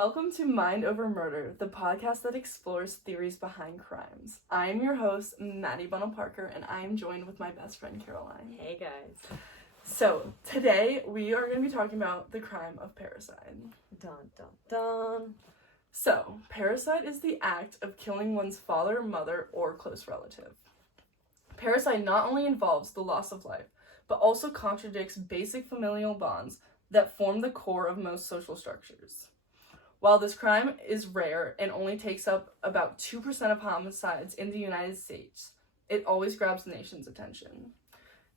Welcome to Mind Over Murder, the podcast that explores theories behind crimes. I am your host, Maddie Bunnell Parker, and I am joined with my best friend, Caroline. Hey, guys. So, today we are going to be talking about the crime of parricide. Dun, dun, dun. So, parricide is the act of killing one's father, mother, or close relative. Parricide not only involves the loss of life, but also contradicts basic familial bonds that form the core of most social structures. While this crime is rare and only takes up about 2% of homicides in the United States, it always grabs the nation's attention.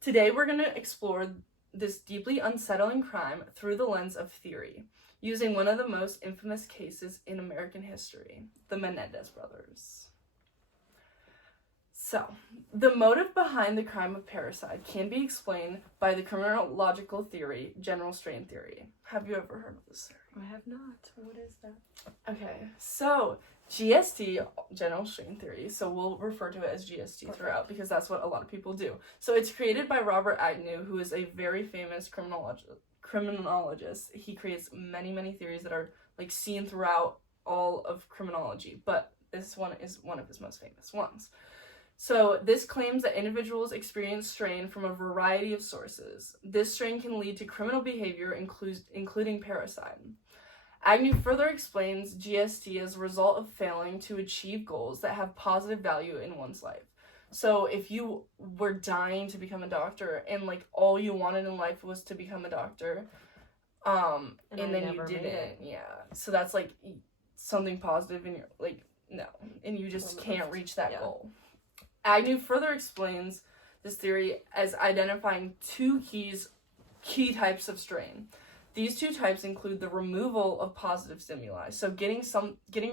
Today, we're going to explore this deeply unsettling crime through the lens of theory, using one of the most infamous cases in American history, the Menendez brothers. So, the motive behind the crime of parricide can be explained by the criminological theory, general strain theory. Have you ever heard of this theory? I have not. What is that? Okay, so GST, general strain theory, so we'll refer to it as GST throughout because that's what a lot of people do. So it's created by Robert Agnew, who is a very famous criminologist. He creates many, many theories that are like seen throughout all of criminology, but this one is one of his most famous ones. So this claims that individuals experience strain from a variety of sources. This strain can lead to criminal behavior, including parricide. Agnew further explains GST as a result of failing to achieve goals that have positive value in one's life. So if you were dying to become a doctor and like all you wanted in life was to become a doctor, and then you didn't, so that's like something positive and you're like, no, and you just can't reach that goal. Agnew further explains this theory as identifying two key types of strain. These two types include the removal of positive stimuli, so getting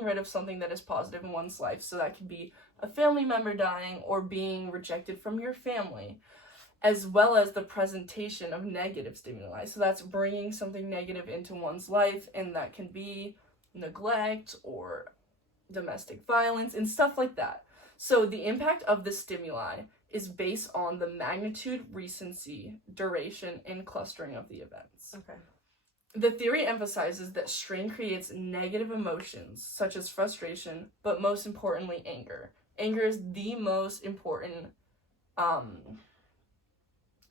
rid of something that is positive in one's life, so that could be a family member dying or being rejected from your family, as well as the presentation of negative stimuli, so that's bringing something negative into one's life, and that can be neglect or domestic violence and stuff like that. So the impact of the stimuli is based on the magnitude, recency, duration, and clustering of the events. Okay. The theory emphasizes that strain creates negative emotions, such as frustration, but most importantly, anger. Anger is the most important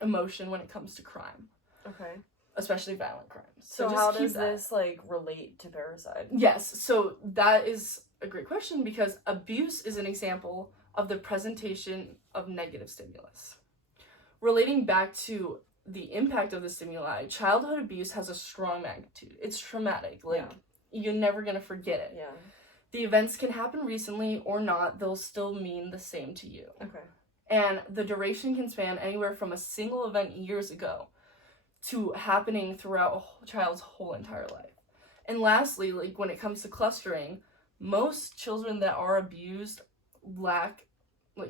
emotion when it comes to crime. Okay. Especially violent crimes. So how does this, relate to parricide? Yes, so that is a great question because abuse is an example of the presentation of negative stimulus. Relating back to the impact of the stimuli, childhood abuse has a strong magnitude. It's traumatic. You're never going to forget it. Yeah. The events can happen recently or not. They'll still mean the same to you. Okay. And the duration can span anywhere from a single event years ago to happening throughout a child's whole entire life. And lastly, when it comes to clustering, most children that are abused lack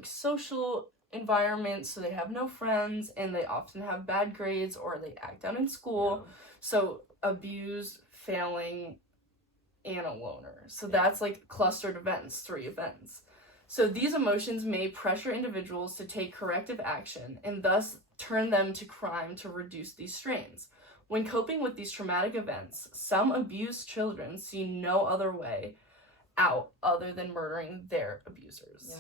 social environments, so they have no friends and they often have bad grades or they act out in school. Yeah. So abused, failing, and a loner. So that's clustered events, 3 events. So these emotions may pressure individuals to take corrective action and thus turn them to crime to reduce these strains. When coping with these traumatic events, some abused children see no other way out other than murdering their abusers. Yeah.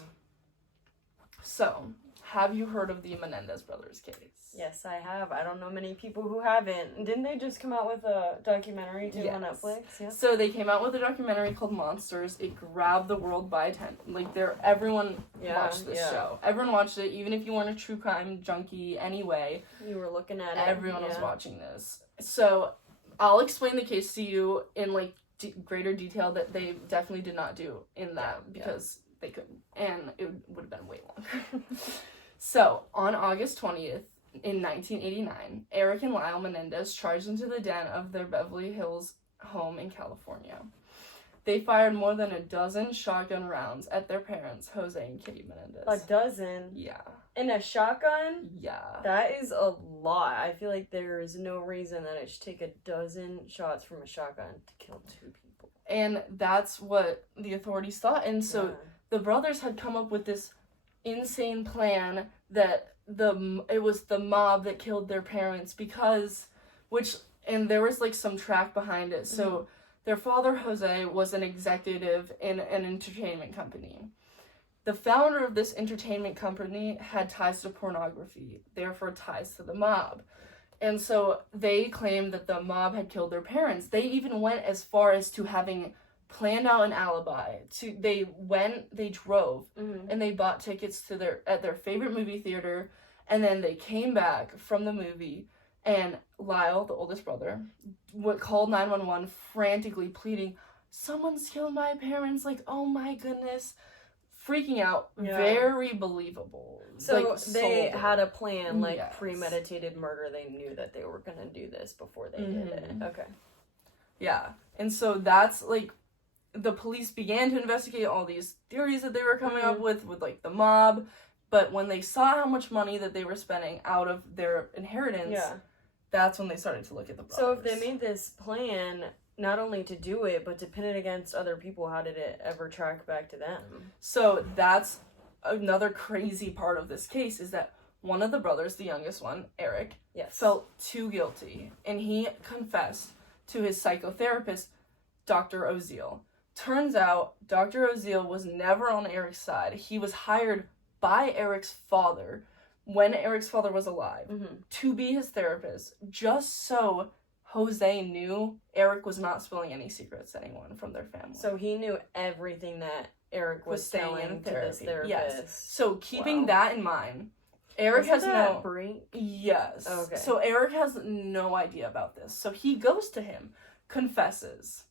So, have you heard of the Menendez brothers case? Yes, I have. I don't know many people who haven't. Didn't they just come out with a documentary too on Netflix? Yeah. So they came out with a documentary called Monsters. It grabbed the world by attention. Everyone watched this show. Everyone watched it, even if you weren't a true crime junkie anyway. You were looking at it. Everyone was watching this. So I'll explain the case to you in greater detail that they definitely did not do in that because they couldn't, and it would have been way longer. So, on August 20th, in 1989, Eric and Lyle Menendez charged into the den of their Beverly Hills home in California. They fired more than a dozen shotgun rounds at their parents, Jose and Kitty Menendez. A dozen? Yeah. In a shotgun? Yeah. That is a lot. I feel like there is no reason that it should take a dozen shots from a shotgun to kill 2 people. And that's what the authorities thought. And so the brothers had come up with this insane plan that it was the mob that killed their parents and there was some track behind it. So Their father, Jose, was an executive in an entertainment company. The founder of this entertainment company had ties to pornography, therefore ties to the mob. And so they claimed that the mob had killed their parents. They even went as far as to having planned out an alibi. They drove, and they bought tickets to their favorite movie theater, and then they came back from the movie, and Lyle, the oldest brother, called 911 frantically pleading, "Someone's killed my parents, like, oh my goodness." Freaking out, very believable. So like, they had a plan, like yes. premeditated murder. They knew that they were gonna do this before they did it. Okay. Yeah, and so that's like, the police began to investigate all these theories that they were coming up with like the mob, but when they saw how much money that they were spending out of their inheritance, that's when they started to look at the brothers. So if they made this plan, not only to do it, but to pin it against other people, how did it ever track back to them? So that's another crazy part of this case, is that one of the brothers, the youngest one, Eric, felt too guilty, and he confessed to his psychotherapist, Dr. Oziel. Turns out, Dr. Oziel was never on Eric's side. He was hired by Eric's father, when Eric's father was alive, to be his therapist, just so Jose knew Eric was not spilling any secrets to anyone from their family. So he knew everything that Eric was telling to this therapist. Yes. So keeping that in mind, Eric has no... Brink? Yes. Okay. So Eric has no idea about this. So he goes to him, confesses.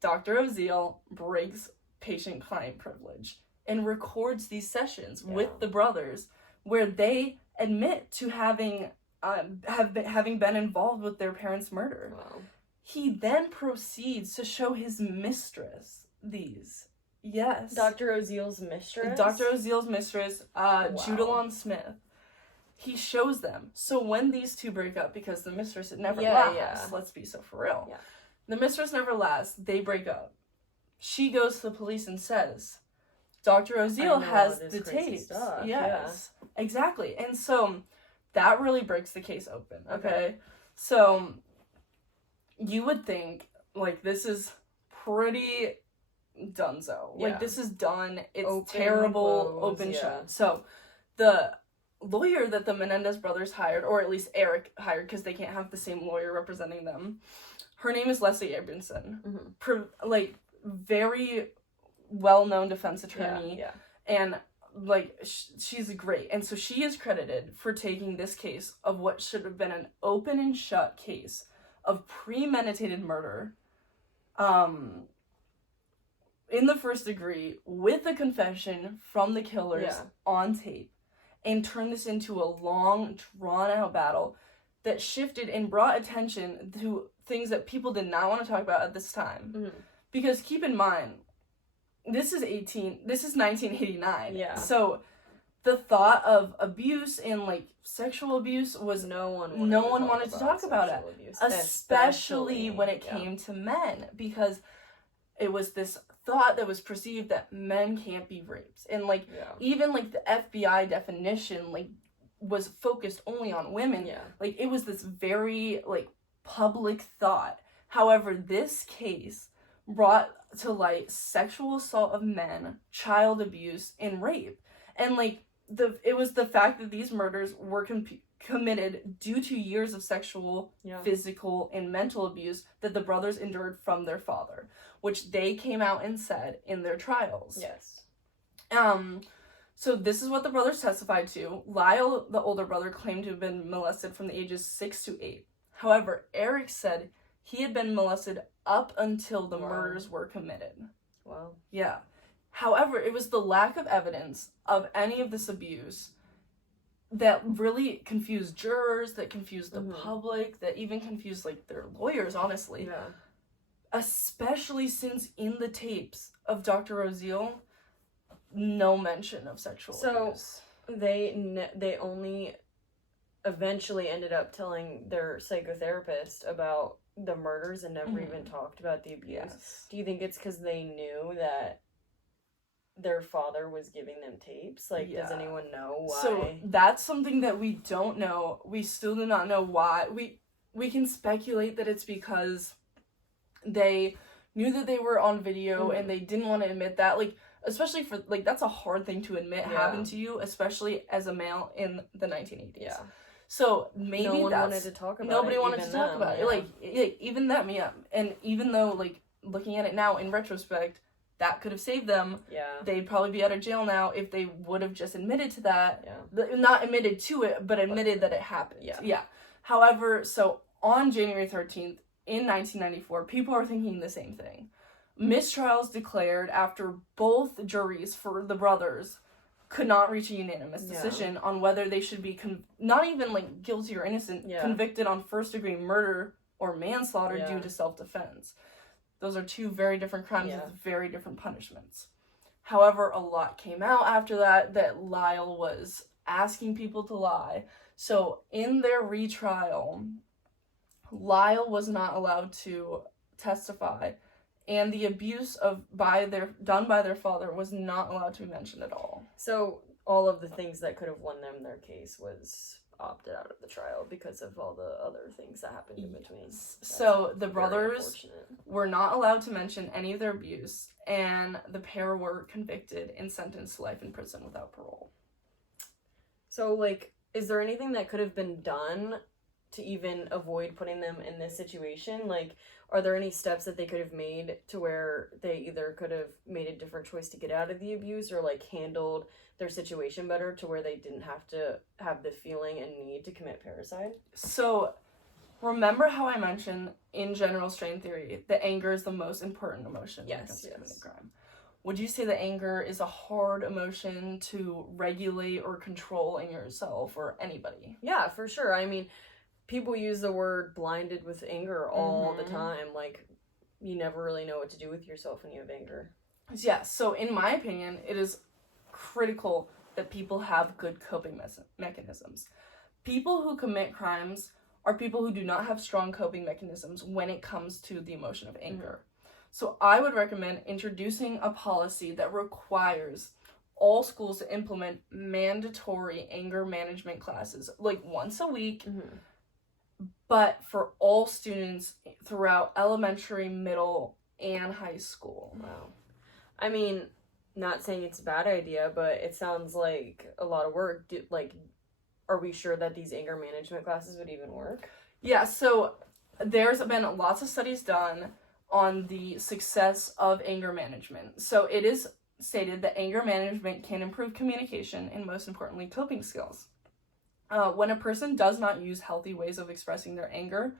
Dr. Oziel breaks patient-client privilege and records these sessions with the brothers, where they admit to having been involved with their parents' murder. Wow. He then proceeds to show his mistress these. Yes. Dr. Oziel's mistress? Dr. Oziel's mistress, Judalon Smith. He shows them. So when these two break up, because the mistress, it never lasts. Let's be so for real. Yeah. The mistress never lasts. They break up. She goes to the police and says, Dr. Oziel has the tapes. Yes. Exactly. And so that really breaks the case open, okay? So you would think, like, this is pretty donezo. Like, this is done. It's open, terrible, open shut. So the lawyer that the Menendez brothers hired, or at least Eric hired, because they can't have the same lawyer representing them, her name is Leslie Abramson. Very well-known defense attorney. And like, she's great. And so she is credited for taking this case of what should have been an open and shut case of premeditated murder in the first degree, with the confession from the killers on tape, and turn this into a long, drawn-out battle that shifted and brought attention to things that people did not want to talk about at this time. Because keep in mind, this is 1989. Yeah. So the thought of abuse and like sexual abuse was no one wanted to talk about it, especially when it came to men, because it was this thought that was perceived that men can't be raped, and like even like the FBI definition like was focused only on women. Like it was this very like public thought. However, this case brought to light sexual assault of men, child abuse, and rape. And like it was the fact that these murders were committed due to years of sexual, physical, and mental abuse that the brothers endured from their father, which they came out and said in their trials. So this is what the brothers testified to. Lyle, the older brother, claimed to have been molested from the ages 6 to 8. However, Eric said he had been molested up until the murders were committed. Yeah. However, it was the lack of evidence of any of this abuse that really confused jurors, that confused the public, that even confused like their lawyers, honestly. Especially since in the tapes of Dr. Oziel, no mention of sexual abuse. They only eventually ended up telling their psychotherapist about the murders and never even talked about the abuse. Do you think it's because they knew that their father was giving them tapes? Like, does anyone know why? So that's something that we don't know. We still do not know why. We can speculate that it's because They knew that they were on video and they didn't want to admit that. Like, especially for, like, that's a hard thing to admit happened to you, especially as a male in the 1980s. Yeah. So maybe no one wanted to talk about nobody it. wanted to talk about it. Like, even them, And even though, like, looking at it now in retrospect, that could have saved them. Yeah. They'd probably be out of jail now if they would have just admitted to that. Yeah. Not admitted to it, but admitted that it happened. Yeah. However, so on January 13th, in 1994, people are thinking the same thing. Mistrials declared after both juries for the brothers could not reach a unanimous decision on whether they should be, not even, like, guilty or innocent, convicted on first-degree murder or manslaughter due to self-defense. Those are two very different crimes with very different punishments. However, a lot came out after that Lyle was asking people to lie. So in their retrial, Lyle was not allowed to testify, and the abuse done by their father was not allowed to be mentioned at all. So all of the things that could have won them their case was opted out of the trial because of all the other things that happened in between. So the brothers were not allowed to mention any of their abuse, and the pair were convicted and sentenced to life in prison without parole. So, like, is there anything that could have been done to even avoid putting them in this situation? Like, are there any steps that they could have made to where they either could have made a different choice to get out of the abuse or, like, handled their situation better to where they didn't have to have the feeling and need to commit parricide? So, remember how I mentioned in general strain theory that anger is the most important emotion when it comes to committing crime? Would you say that anger is a hard emotion to regulate or control in yourself or anybody? Yeah, for sure. I mean, people use the word blinded with anger all the time. Like, you never really know what to do with yourself when you have anger. Yeah, so in my opinion, it is critical that people have good coping mechanisms. People who commit crimes are people who do not have strong coping mechanisms when it comes to the emotion of anger. So I would recommend introducing a policy that requires all schools to implement mandatory anger management classes, like once a week, but for all students throughout elementary, middle, and high school. Wow. I mean, not saying it's a bad idea, but it sounds like a lot of work. Are we sure that these anger management classes would even work? Yeah, so there's been lots of studies done on the success of anger management. So it is stated that anger management can improve communication and, most importantly, coping skills. When a person does not use healthy ways of expressing their anger,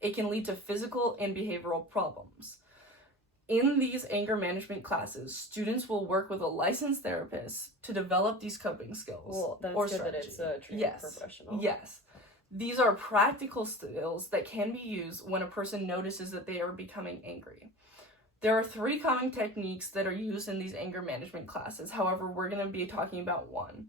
it can lead to physical and behavioral problems. In these anger management classes, students will work with a licensed therapist to develop these coping skills. Well, that's or good strategy. that it's a trained professional. Yes. These are practical skills that can be used when a person notices that they are becoming angry. There are 3 common techniques that are used in these anger management classes. However, we're going to be talking about one.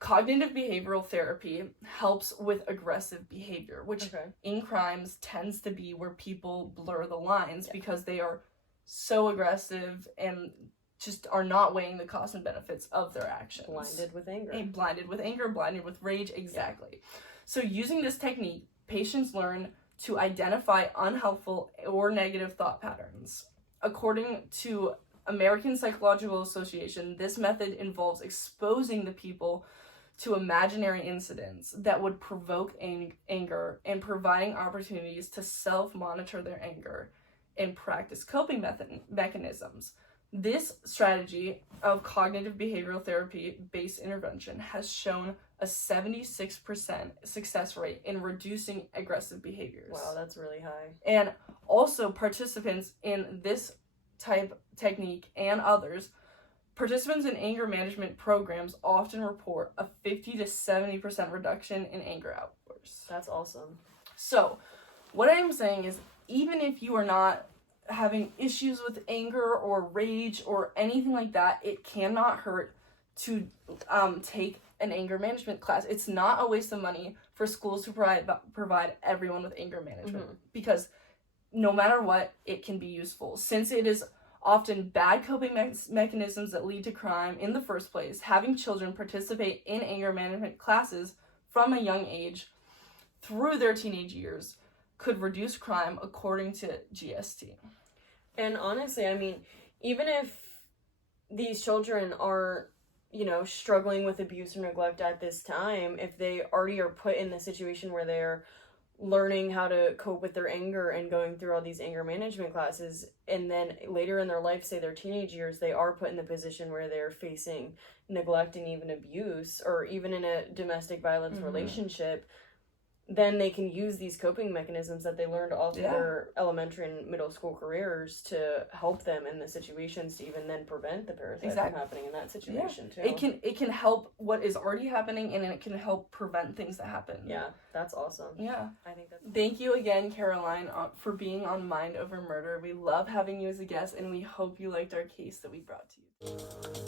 Cognitive behavioral therapy helps with aggressive behavior, which in crimes tends to be where people blur the lines because they are so aggressive and just are not weighing the costs and benefits of their actions. Blinded with anger. Blinded with rage, exactly. Yeah. So using this technique, patients learn to identify unhelpful or negative thought patterns. According to American Psychological Association, this method involves exposing the people to imaginary incidents that would provoke anger and providing opportunities to self-monitor their anger and practice coping mechanisms. This strategy of cognitive behavioral therapy-based intervention has shown a 76% success rate in reducing aggressive behaviors. Wow, that's really high. And also, participants in this type technique and others, participants in anger management programs often report a 50 to 70% reduction in anger outbursts. That's awesome. So, what I'm saying is, even if you are not having issues with anger or rage or anything like that, it cannot hurt to take an anger management class. It's not a waste of money for schools to provide everyone with anger management because no matter what, it can be useful. Since it is often bad coping mechanisms that lead to crime in the first place, having children participate in anger management classes from a young age through their teenage years could reduce crime, according to GST. And honestly, I mean, even if these children are, you know, struggling with abuse or neglect at this time, if they already are put in the situation where they're learning how to cope with their anger and going through all these anger management classes, and then later in their life, say their teenage years, they are put in the position where they're facing neglect and even abuse, or even in a domestic violence relationship, then they can use these coping mechanisms that they learned all through their elementary and middle school careers to help them in the situations to even then prevent the parasite from happening in that situation too. It can help what is already happening, and it can help prevent things that happen. Yeah, that's awesome. Yeah. I think that's Thank you again, Caroline, for being on Mind Over Murder. We love having you as a guest, and we hope you liked our case that we brought to you.